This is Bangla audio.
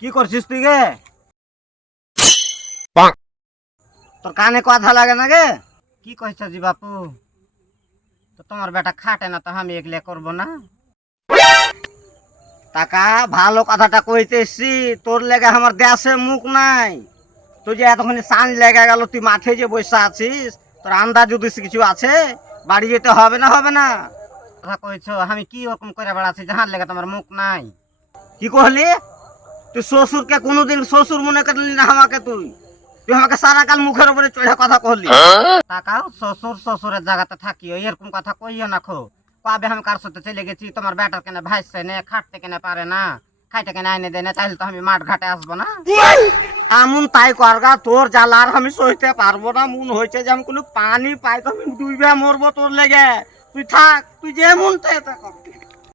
কি করছিস তুই গে? তোর কানে কথা লাগে না গে? কি কইছ জি বাপু? তো তোমার বেটা খাটে না, তো আমি এগুলো করবো না? টাকা ভালো কথাটা কইতেছি, তোর লেগে আমার দেশে মুখ নাই। তুই যে এতক্ষণ সাঁঝ লেগে গেল, তুই মাঠে যে বসে আছিস, তোর আন্দাজ যদি কিছু আছে? বাড়ি যেতে হবে না হবে না? কথা কইছ আমি কি ওরকম করে বেড়াচ্ছি যাহার লেগে তোমার মুখ নাই? কি কহলি? তুই শ্বশুরকে কোনোদিন শ্বশুর মনে করলি না আমাকে? তুই তুই আমাকে সারা কাল মুখের উপরে চড়ে কথা কহলি। টাকাও শ্বশুর শ্বশুরের জায়গাতে থাকিও, এরকম কথা কইও না। খো কবে আমি কার সাথে চলে গেছি? তোমার বেটার কেন ভাইসে নে, খাটতে কেন পারে না, খাইতে কেন আইনে দেয় না, তাহলে তো আমি মাঠ ঘাটে আসবো না? এমন তাই করগা, তোর জ্বালা আর আমি সইতে পারবো না। মন হয়েছে যে আমি কোনো পানি পাই তো আমি ডুবে মরবো তোর লেগে। তুই থাক, তুই যে মন চায় তা কর।